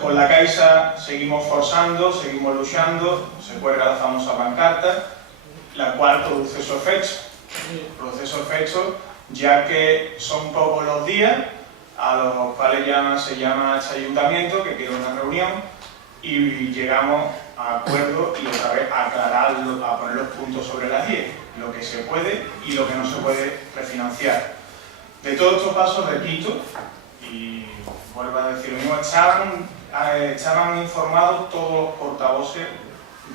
Con la Caixa seguimos forzando, seguimos luchando, se cuelga la famosa pancarta, la cual produce su efecto. Produce su efecto, ya que son pocos los días a los cuales se llama a este ayuntamiento, que quiere una reunión, y llegamos a acuerdo y otra vez a aclararlo, a poner los puntos sobre las IE, lo que se puede y lo que no se puede refinanciar. De todos estos pasos, repito, y vuelvo a decir lo mismo, estaban informados todos los portavoces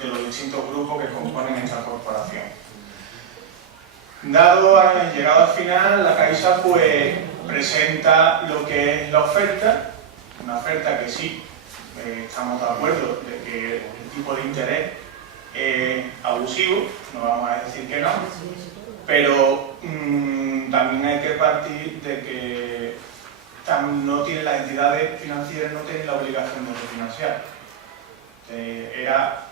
de los distintos grupos que componen esta corporación. Llegado al final, la Caixa pues presenta lo que es la oferta, una oferta que sí, estamos de acuerdo de que el tipo de interés es abusivo, no vamos a decir que no, pero también hay que partir de que no tienen las entidades financieras, no tienen la obligación de refinanciar. Era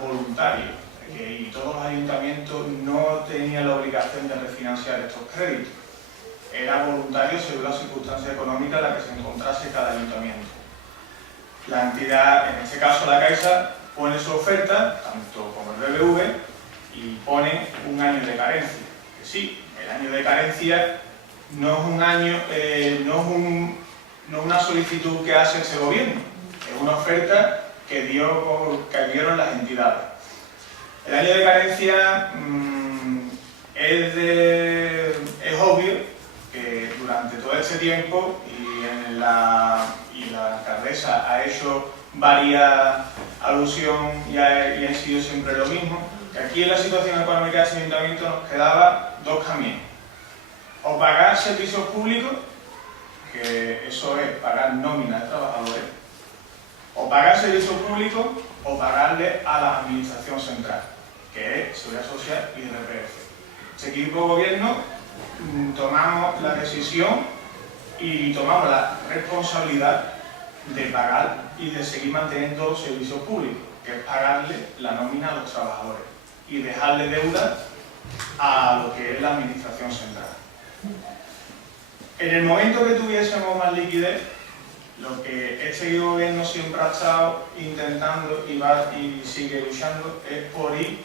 voluntario, y todos los ayuntamientos no tenían la obligación de refinanciar estos créditos. Era voluntario según las circunstancias económicas en las que se encontrase cada ayuntamiento. La entidad, en este caso la Caixa, pone su oferta, tanto como el BBV, y pone un año de carencia. Que sí, el año de carencia no es un año, no es una solicitud que hace este gobierno, es una oferta que dieron las entidades. El año de carencia es obvio que durante todo este tiempo, y la alcaldesa ha hecho varias alusiones y ha sido siempre lo mismo, que aquí en la situación económica de este ayuntamiento nos quedaba dos caminos: o pagar servicios públicos, que eso es pagar nómina de trabajadores, o pagar servicios públicos o pagarle a la administración central, que es Seguridad Social y IRPF. Este equipo de gobierno tomamos la decisión y tomamos la responsabilidad de pagar y de seguir manteniendo los servicios públicos, que es pagarle la nómina a los trabajadores y dejarle deuda a lo que es la administración central. En el momento que tuviésemos más liquidez, lo que este gobierno siempre ha estado intentando y sigue luchando es por ir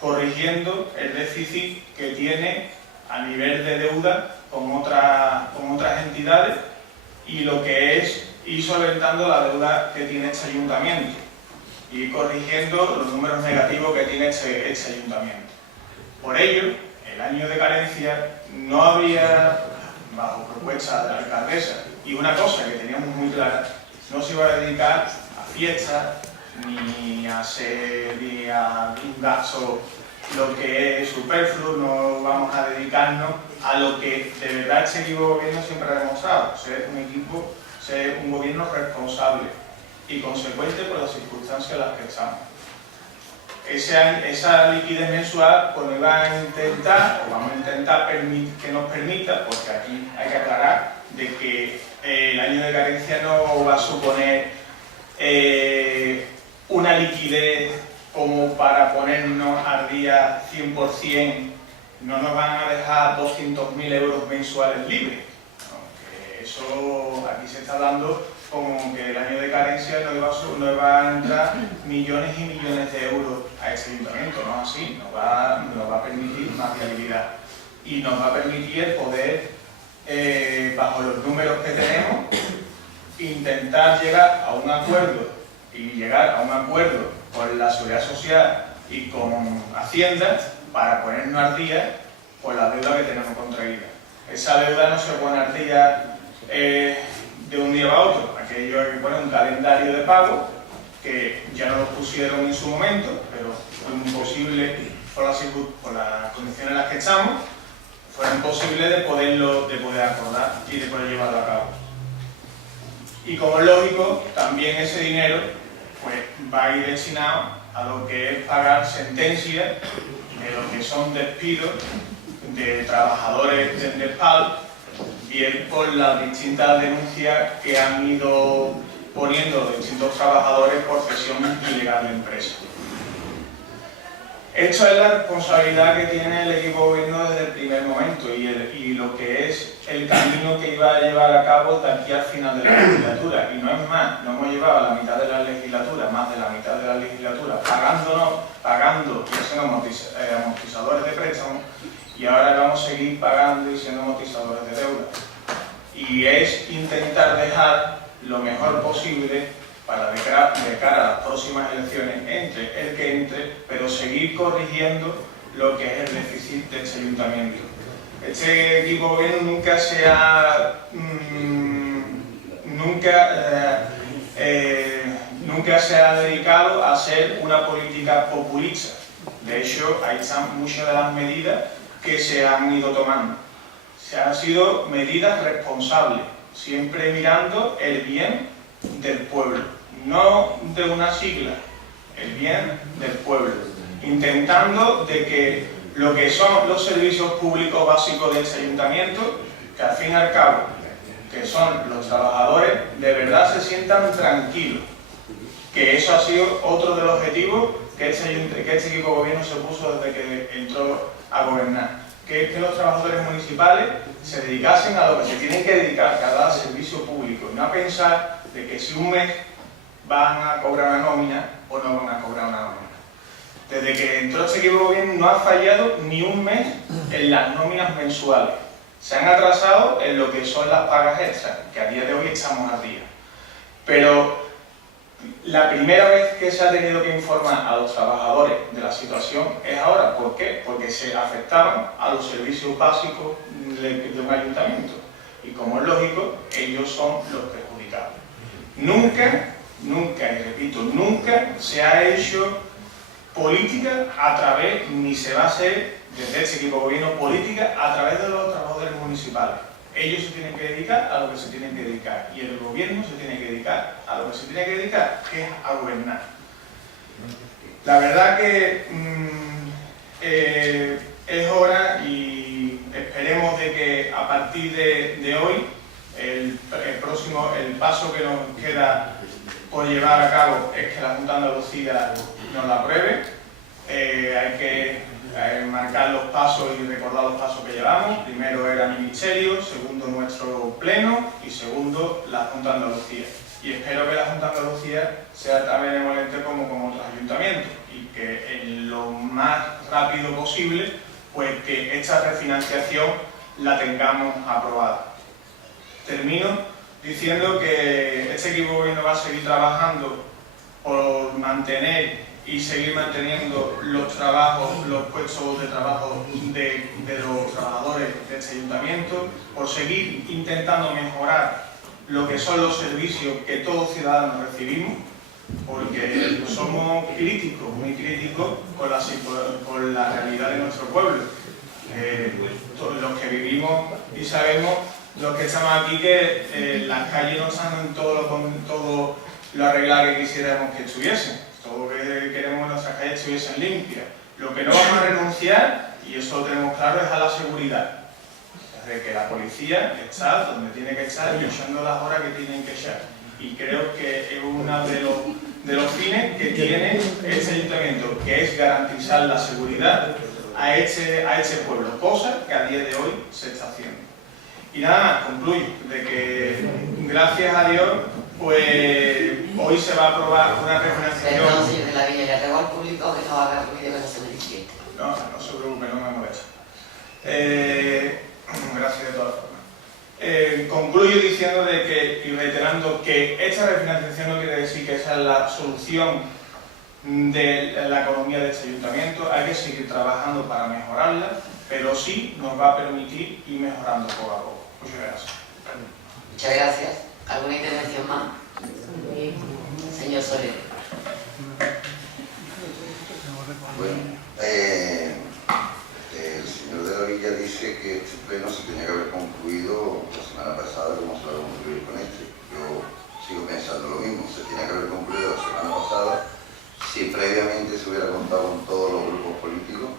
corrigiendo el déficit que tiene a nivel de deuda con otras entidades, y lo que es ir solventando la deuda que tiene este ayuntamiento y corrigiendo los números negativos que tiene este ayuntamiento. Por ello, el año de carencia no había, bajo propuesta de la alcaldesa, y una cosa que teníamos muy clara, no se iba a dedicar a fiestas ni a un gasto lo que es superfluo. No vamos a dedicarnos a lo que de verdad este equipo de gobierno siempre ha demostrado: ser un gobierno responsable y consecuente por las circunstancias en las que estamos. Esa liquidez mensual, pues vamos a intentar que nos permita, porque aquí hay que aclarar de que el año de carencia no va a suponer una liquidez como para ponernos al día 100%, no nos van a dejar 200.000 euros mensuales libres. Aunque eso aquí se está dando como que el año de carencia no iba a entrar millones y millones de euros a este ayuntamiento, no es así, nos va a permitir más viabilidad y nos va a permitir el poder, bajo los números que tenemos, intentar llegar a un acuerdo con la Seguridad Social y con Hacienda para ponernos al día con la deuda que tenemos contraída. Esa deuda no se pone al día de un día para otro. Aquello hay que poner un calendario de pago que ya no lo pusieron en su momento, pero fue imposible por las condiciones en las que estamos, fue imposible de poder acordar y de poder llevarlo a cabo. Y como es lógico, también ese dinero pues, va a ir destinado a lo que es pagar sentencias de lo que son despidos de trabajadores del PAL, bien por las distintas denuncias que han ido poniendo los distintos trabajadores por cesión ilegal de empresa. Esto es la responsabilidad que tiene el equipo de gobierno desde el primer momento y lo que es el camino que iba a llevar a cabo de aquí al final de la legislatura. Y no es más, no hemos llevado la mitad de la legislatura, más de la mitad de la legislatura, pagando y siendo amortizadores de préstamos, y ahora vamos a seguir pagando y siendo amortizadores de deuda. Y es intentar dejar lo mejor posible para de cara a las próximas elecciones, entre el que entre, pero seguir corrigiendo lo que es el déficit de este ayuntamiento. Este equipo de gobierno nunca se ha dedicado a hacer una política populista. De hecho, ahí están muchas de las medidas que se han ido tomando. Se han sido medidas responsables, siempre mirando el bien del pueblo. No de una sigla, el bien del pueblo, intentando de que lo que son los servicios públicos básicos de este ayuntamiento, que al fin y al cabo, que son los trabajadores, de verdad se sientan tranquilos, que eso ha sido otro de los objetivos que este equipo de gobierno se puso desde que entró a gobernar, que es que los trabajadores municipales se dedicasen a lo que se tienen que dedicar, cada servicio público, no a pensar de que si un mes van a cobrar una nómina o no van a cobrar una nómina. Desde que entró este equipo de gobierno no ha fallado ni un mes en las nóminas mensuales. Se han atrasado en lo que son las pagas extras, que a día de hoy estamos al día. Pero la primera vez que se ha tenido que informar a los trabajadores de la situación es ahora. ¿Por qué? Porque se afectaban a los servicios básicos de un ayuntamiento. Y como es lógico, ellos son los perjudicados. Nunca, y repito, nunca se ha hecho política a través, ni se va a hacer desde este equipo de gobierno, política a través de los trabajadores municipales. Ellos se tienen que dedicar a lo que se tienen que dedicar y el gobierno se tiene que dedicar a lo que se tiene que dedicar, que es a gobernar. La verdad que es hora y esperemos de que a partir de hoy el paso que nos queda por llevar a cabo es que la Junta de Andalucía nos la apruebe. Hay que marcar los pasos y recordar los pasos que llevamos. Primero era el Ministerio, segundo nuestro Pleno y segundo la Junta de Andalucía. Y espero que la Junta de Andalucía sea tan benevolente como con otros ayuntamientos y que en lo más rápido posible, pues que esta refinanciación la tengamos aprobada. Termino diciendo que este equipo de gobierno va a seguir trabajando por mantener y seguir manteniendo los puestos de trabajo de los trabajadores de este ayuntamiento, por seguir intentando mejorar lo que son los servicios que todos ciudadanos recibimos, porque somos críticos, muy críticos con la realidad de nuestro pueblo. Los que vivimos y sabemos, los que estamos aquí, que las calles no están en todo lo arreglado que quisiéramos que estuviesen. Todo lo que queremos que nuestras calles estuviesen limpias. Lo que no vamos a renunciar, y eso lo tenemos claro, es a la seguridad. Es de que la policía está donde tiene que estar y echando las horas que tienen que echar. y creo que es uno de los fines que tiene este ayuntamiento, que es garantizar la seguridad a este pueblo, cosa que a día de hoy se está haciendo. Y nada, concluyo de que gracias a Dios pues hoy se va a aprobar una refinanciación. Perdón, señor de la Villa, le ruego al público que no haga ruido, que no se manifieste. No se preocupe, no me molesta. Gracias de todas formas. Concluyo diciendo y reiterando que esta refinanciación no quiere decir que esa es la solución de la economía de este ayuntamiento. Hay que seguir trabajando para mejorarla, pero sí nos va a permitir ir mejorando poco a poco. Muchas gracias. Muchas gracias. ¿Alguna intervención más? Señor Soler. Bueno, el señor de la Villa dice que este pleno se tenía que haber concluido la semana pasada, como se va a concluir con este. Yo sigo pensando lo mismo, se tenía que haber concluido la semana pasada si previamente se hubiera contado con todos los grupos políticos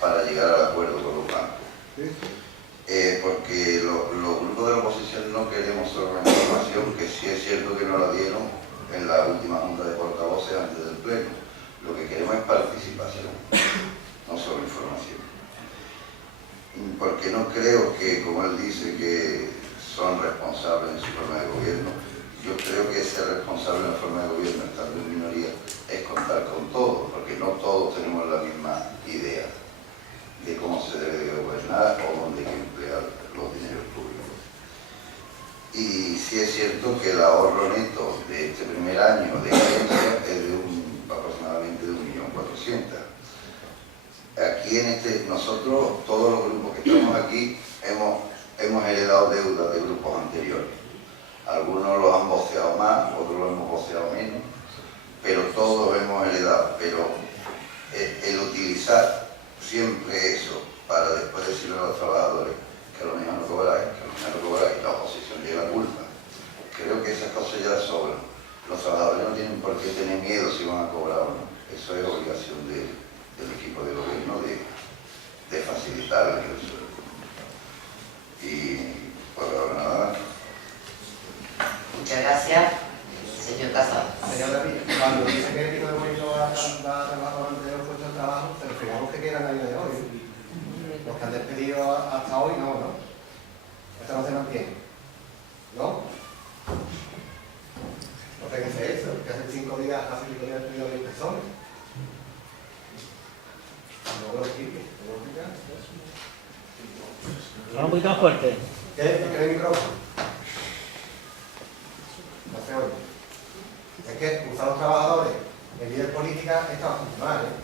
para llegar al acuerdo con los bancos. Porque los grupos de la oposición no queremos solo la información, que sí es cierto que no la dieron en la última junta de portavoces antes del pleno. Lo que queremos es participación, no solo información. Porque no creo que, como él dice, que son responsables en su forma de gobierno, yo creo que ser responsable en la forma de gobierno, estando en minoría, es contar con todos, porque no todos tenemos la misma idea de cómo se debe de gobernar o dónde hay que emplear los dineros públicos. Y sí es cierto que el ahorro neto de este primer año de agencia es de aproximadamente de 1.400.000. Aquí nosotros, todos los grupos que estamos aquí, hemos heredado deudas de grupos anteriores. Algunos los han voceado más, otros los hemos voceado menos, pero todos hemos heredado. Pero el utilizar siempre eso para después decirle a los trabajadores que a lo mejor no cobráis, la oposición lleva la culpa. Creo que esas cosas ya sobran. Los trabajadores no tienen por qué tener miedo si van a cobrar o no. Eso es obligación del equipo de gobierno de facilitar el sueldo. Y por ahora nada más. Muchas gracias. Señor Casado. Señor David, cuando dice que el equipo de gobierno va a trabajar ante los puestos de trabajo, se refiere a los que quedan a día de hoy. Los que han despedido hasta hoy, no. Esto no se mantiene. ¿No? No te dice eso, que hace 5 días han despedido 10 personas. No lo explique, no lo explica. Habla un poquito más fuerte. ¿Qué el micrófono? No se oye. Es que usar a los trabajadores en vida política está bastante mal, ¿eh?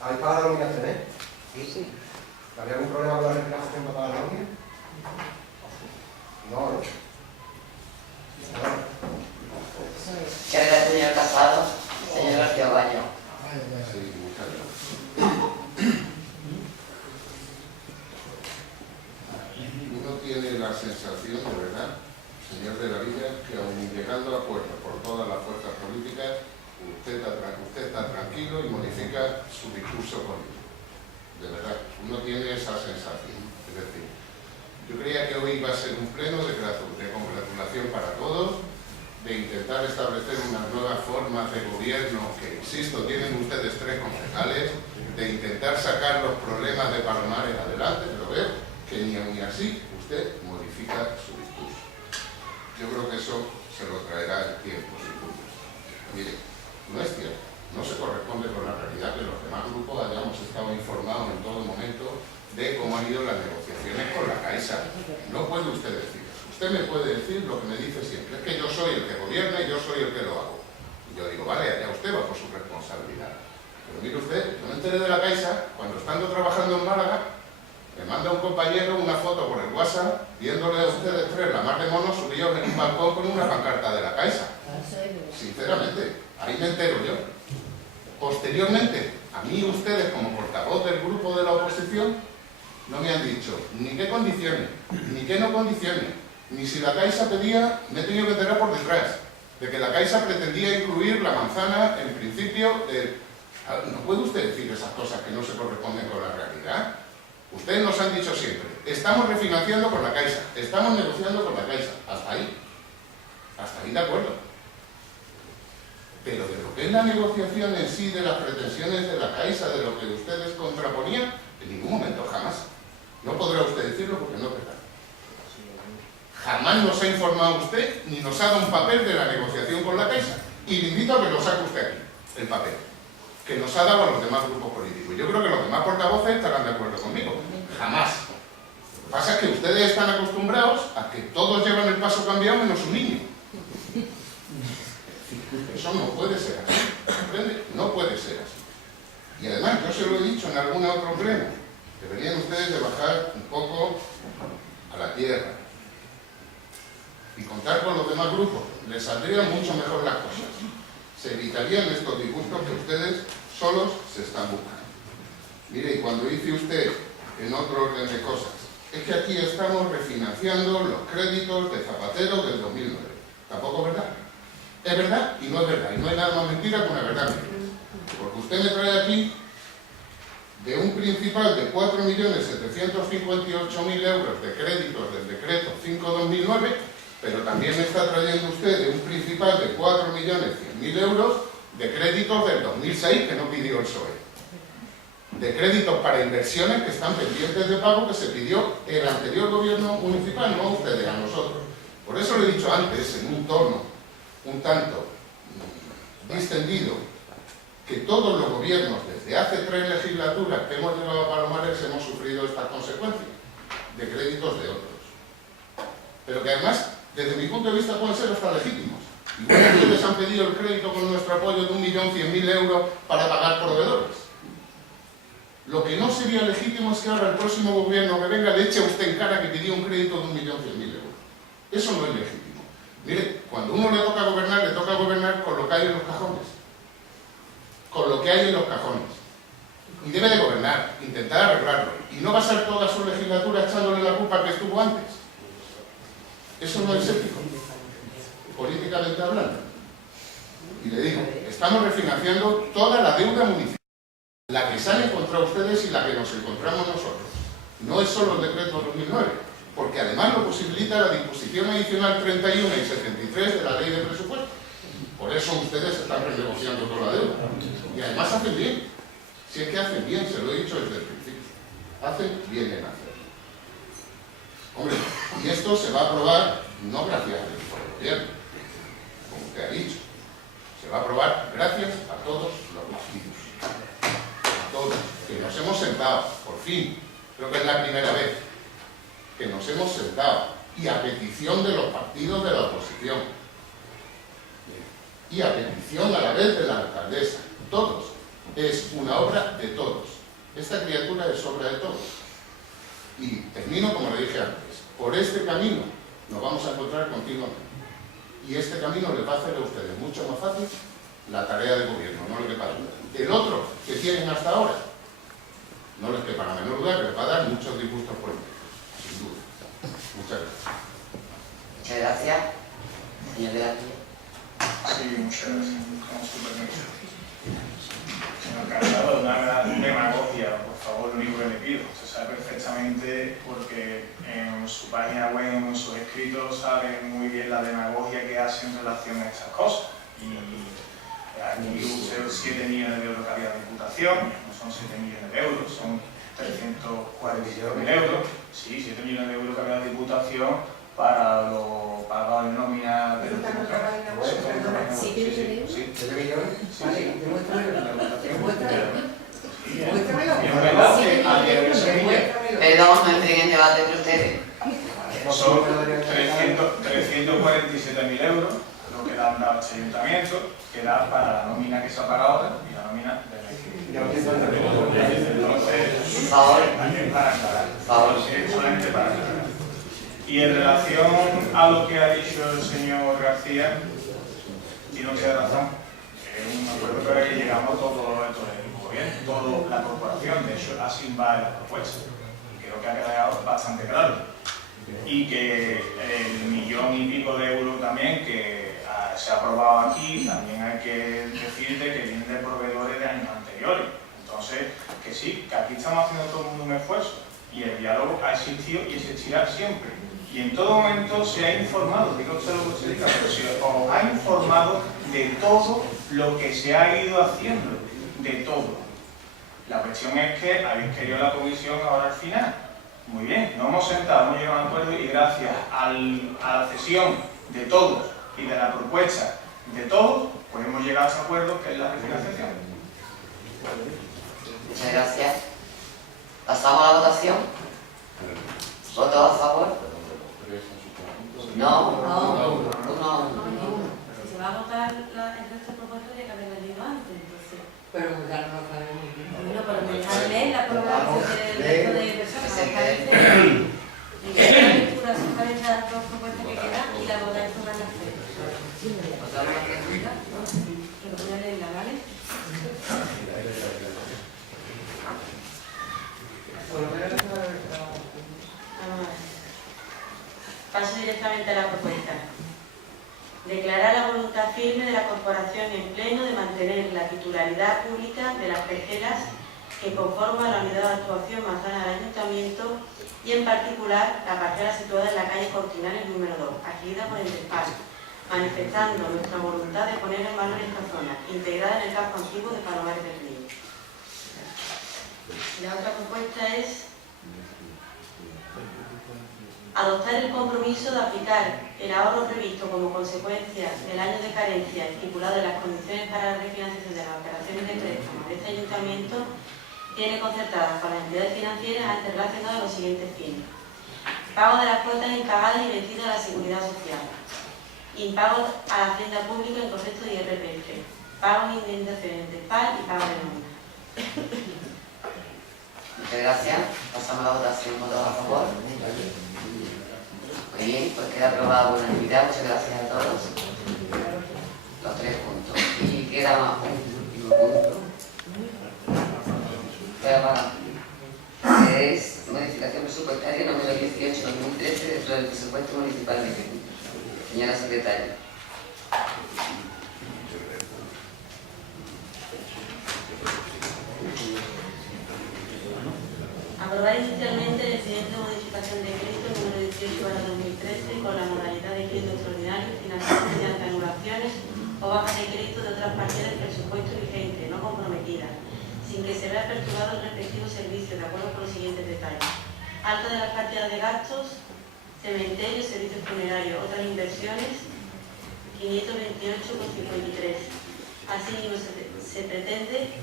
¿Habéis pagado la nominación, eh? Sí. ¿Había algún problema con la reclamación para pagar la nómina? No, ¿no? Muchas gracias, señor Casado. Señor García Baño. Sí, muchas gracias. Uno tiene la sensación, de verdad, señor de la Villa, que aun llegando a acuerdo por todas las fuerzas políticas, usted está tranquilo y modifica su discurso político. De verdad, uno tiene esa sensación. Es decir, yo creía que hoy iba a ser un pleno de congratulación para todos, de intentar establecer unas nuevas formas de gobierno que, insisto, tienen ustedes 3 concejales, de intentar sacar los problemas de Palomares adelante, pero veo que ni aun así usted modifica su discurso. Yo creo que eso se lo traerá el tiempo, sin duda. Mire, no es cierto, no se corresponde con la realidad que los demás grupos hayamos estado informados en todo momento de cómo han ido las negociaciones con la Caixa. No puede usted decir eso. Usted me puede decir lo que me dice siempre, es que yo soy el que gobierna y yo soy el que lo hago. Y yo digo, vale, allá usted va por su responsabilidad. Pero mire usted, yo me enteré de la Caixa cuando estando trabajando en Málaga, me manda un compañero una foto por el WhatsApp viéndole a ustedes 3 la mar de monos subidos en un balcón con una pancarta de la Caixa. Sinceramente, ahí me entero yo. Posteriormente, a mí ustedes como portavoz del grupo de la oposición no me han dicho ni qué condiciones, ni qué no condiciones, ni si la Caixa pedía, me he tenido que enterar por detrás, de que la Caixa pretendía incluir la manzana en principio de... ¿No puede usted decir esas cosas que no se corresponden con la realidad? Ustedes nos han dicho siempre, estamos refinanciando con la Caixa, estamos negociando con la Caixa, hasta ahí. Hasta una negociación en sí de las pretensiones de la Caixa, de lo que ustedes contraponían, en ningún momento, jamás. No podrá usted decirlo porque no es verdad. Jamás nos ha informado usted ni nos ha dado un papel de la negociación con la Caixa. Y le invito a que lo saque usted aquí, el papel, que nos ha dado a los demás grupos políticos. Yo creo que los demás portavoces estarán de acuerdo conmigo. Jamás. Lo que pasa es que ustedes están acostumbrados a que todos llevan el paso cambiado menos un niño. Eso no puede ser así, ¿comprende? No puede ser así. Y además, yo se lo he dicho en algún otro pleno, deberían ustedes de bajar un poco a la tierra y contar con los demás grupos. Les saldrían mucho mejor las cosas. Se evitarían estos disgustos que ustedes solos se están buscando. Mire, y cuando dice usted, en otro orden de cosas, es que aquí estamos refinanciando los créditos de Zapatero del 2009. ¿Tampoco es verdad? Es verdad y no es verdad. Y no hay nada más mentira que una verdad. Porque usted me trae aquí de un principal de 4.758.000 euros de créditos del decreto 5/2009, pero también me está trayendo usted de un principal de 4.100.000 euros de créditos del 2006 que no pidió el PSOE. De créditos para inversiones que están pendientes de pago que se pidió el anterior gobierno municipal, no a ustedes, a nosotros. Por eso le he dicho antes, en un tono un tanto distendido, que todos los gobiernos desde hace 3 legislaturas que hemos llegado a Palomares hemos sufrido estas consecuencias de créditos de otros. Pero que además, desde mi punto de vista, pueden ser hasta legítimos. Igual que ustedes han pedido el crédito con nuestro apoyo de 1.100.000 euros para pagar proveedores. Lo que no sería legítimo es que ahora el próximo gobierno que venga le eche a usted en cara que pidió un crédito de 1.100.000 euros. Eso no es legítimo. Mire, cuando uno le toca gobernar con lo que hay en los cajones. Con lo que hay en los cajones. Y debe de gobernar, intentar arreglarlo. Y no pasar toda su legislatura echándole la culpa al que estuvo antes. Eso no es ético, políticamente hablando. Y le digo, estamos refinanciando toda la deuda municipal. La que se han encontrado ustedes y la que nos encontramos nosotros. No es solo el decreto 2009. Porque además lo posibilita la disposición adicional 31 y 73 de la ley de presupuesto. Por eso ustedes están renegociando toda la deuda. Y además hacen bien. Si es que hacen bien, se lo he dicho desde el principio. Hacen bien en hacerlo. Hombre, y esto se va a aprobar no gracias al equipo de gobierno, como usted ha dicho. Se va a aprobar gracias a todos los partidos. A todos. Que nos hemos sentado, por fin. Creo que es la primera vez que nos hemos sentado, y a petición de los partidos de la oposición, y a petición a la vez de la alcaldesa, todos, es una obra de todos. Esta criatura es obra de todos. Y termino como le dije antes, por este camino nos vamos a encontrar continuamente. Y este camino les va a hacer a ustedes mucho más fácil la tarea de gobierno, no les quepa duda. El otro que tienen hasta ahora, no les quepa la menor duda que les va a dar muchos disgustos políticos. Sin duda. Muchas gracias. Muchas gracias, señor de la Tía. Sí, muchas gracias. Con su permiso. Señor Casado, una demagogia, por favor, lo único que le pido. Usted sabe perfectamente, porque en su página web, en sus escritos, sabe muy bien la demagogia que hace en relación a estas cosas. Y aquí usted 7 millones de euros que había de Diputación, no son 7 millones de euros, son 347.000 euros. Sí, 7 millones de euros que había de Diputación para los pagos de nómina de los diputados. Sí, sí. ¿7 millones? Vale, demuéstramelo. Y es verdad que a día de hoy se mide. Perdón, no entren en debate entre ustedes. Son 347.000 euros lo que le han dado este ayuntamiento, que da para la nómina que se ha pagado ahora y la nómina de la Entonces, Por favor. para aclarar. Por favor. Solamente para aclarar. Y en relación a lo que ha dicho el señor García, tiene usted razón. Es un acuerdo que que llegamos todos estos gobiernos, toda la corporación. De hecho, así va en la propuesta. Y creo que ha quedado bastante claro. Y que el 1.000.000 y pico de euros también que se ha aprobado aquí, también hay que decirte que vienen de proveedores de años anteriores. Entonces, que sí, que aquí estamos haciendo todo el mundo un esfuerzo. Y el diálogo ha existido y existirá siempre. Y en todo momento se ha informado, digo usted lo que usted diga, pero se os ha informado de todo lo que se ha ido haciendo, de todo. La cuestión es que habéis querido la comisión ahora al final. Muy bien, nos hemos sentado, hemos llegado a un acuerdo y gracias a la cesión de todos y de la propuesta de todos, pues hemos llegado a ese acuerdo que es la refinanciación. Muchas gracias. ¿Pasamos a la votación? ¿Votos a favor? No. No. Uno. Si se va a votar el resto de propuestas de que haberla leído antes, entonces. Pero ya no lo sabemos. Bueno, pero me dejan leer la programación del resto de personas. Sí. Y que la lectura sobre las dos propuestas que quedan y la votáis sobre las tres. ¿Votamos la pregunta? Pero voy a leerla, ¿vale? Por lo menos Paso directamente a la propuesta. Declarar la voluntad firme de la Corporación en pleno de mantener la titularidad pública de las parcelas que conforman la unidad de actuación más cercana al Ayuntamiento y en particular la parcela situada en la calle Cortinales número 2, adquirida por el despacho, manifestando nuestra voluntad de poner en valor esta zona, integrada en el casco antiguo de Palomares del Río. La otra propuesta es adoptar el compromiso de aplicar el ahorro previsto como consecuencia del año de carencia estipulado en las condiciones para la refinanciación de las operaciones de préstamo de este ayuntamiento tiene concertadas con las entidades financieras antes relacionadas a los siguientes fines: pago de las cuotas impagadas y vencidas a la Seguridad Social, impago a la hacienda pública en concepto de IRPF, pago de indemnizaciones de PAL y pago de nómina. Muchas gracias. Pasamos a la votación. ¿Votos a favor? Muy bien, pues queda aprobada por unanimidad. Muchas gracias a todos. Los 3 puntos. Y queda un punto. Que es modificación presupuestaria número 18-2013 dentro del presupuesto municipal de Quirón. Señora secretaria. Aprobar inicialmente el expediente de modificación de crédito número 18/2013 con la modalidad de crédito extraordinario financiado mediante anulaciones o bajas de crédito de otras parcelas del presupuesto vigente, no comprometidas, sin que se vea perturbado el respectivo servicio, de acuerdo con los siguientes detalles: alta de las partidas de gastos, cementerios, servicios funerarios, otras inversiones, 528,53. Asimismo, se pretende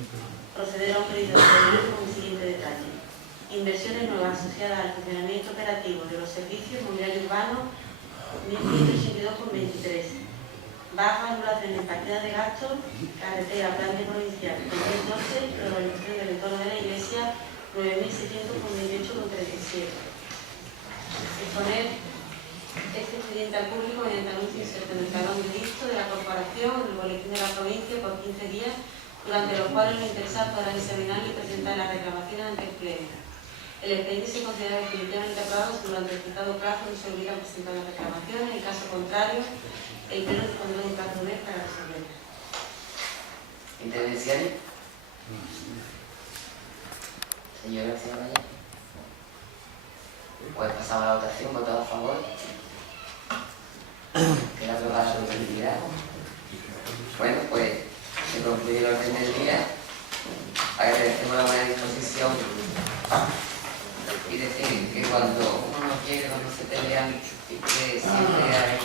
proceder a un crédito extraordinario con el siguiente detalle: inversiones nuevas asociadas al funcionamiento operativo de los servicios mobiliario urbano 1.182,23. Baja anulación en partidas de gastos, carretera, plan de provincial 2012, urbanización del entorno de la iglesia 9.628,37. Exponer este expediente al público mediante anuncio inserto en el talón de listo de la corporación en el boletín de la provincia por 15 días, durante los cuales los interesados podrán examinar y presentar las reclamaciones ante el pleno. El expediente se considera definitivamente aprobado si durante el citado plazo no se obliga a presentar las reclamaciones. En caso contrario, el pleno dispondrá de un plazo de un mes para resolverlas. ¿Intervenciones? Señora García Valle. Pues pasamos a la votación. ¿Votos a favor? Queda aprobada la unanimidad. Bueno, pues se concluye el orden del día. Agradecemos la buena disposición y decir que cuando uno no quiere, cuando se pelean, y que siempre hay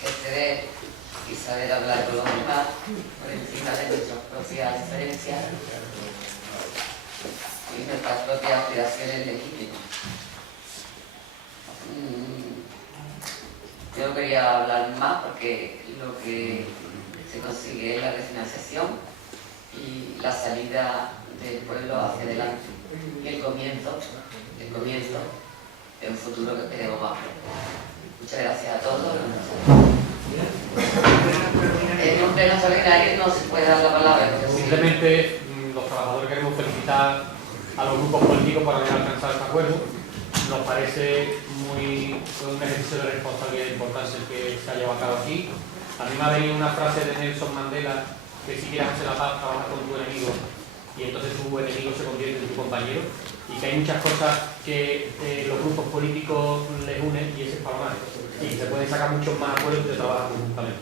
que ceder y saber hablar con los demás por encima de nuestras propias diferencias y nuestras propias aspiraciones legítimas. Yo no quería hablar más porque lo que se consigue es la refinanciación y la salida del pueblo hacia adelante y el comienzo de un futuro que esperemos más. Muchas gracias a todos. En un pleno extraordinario no se puede dar la palabra. Simplemente los trabajadores queremos felicitar a los grupos políticos por haber alcanzado este acuerdo. Nos parece un ejercicio de responsabilidad importante el que se ha llevado a cabo aquí. A mí me ha venido una frase de Nelson Mandela, que si quieres hacer la paz, trabaja con tu enemigo y entonces tu enemigo se convierte en tu compañero, y que hay muchas cosas que los grupos políticos les unen y ese es Palomares. Y se pueden sacar muchos más acuerdos de trabajar conjuntamente.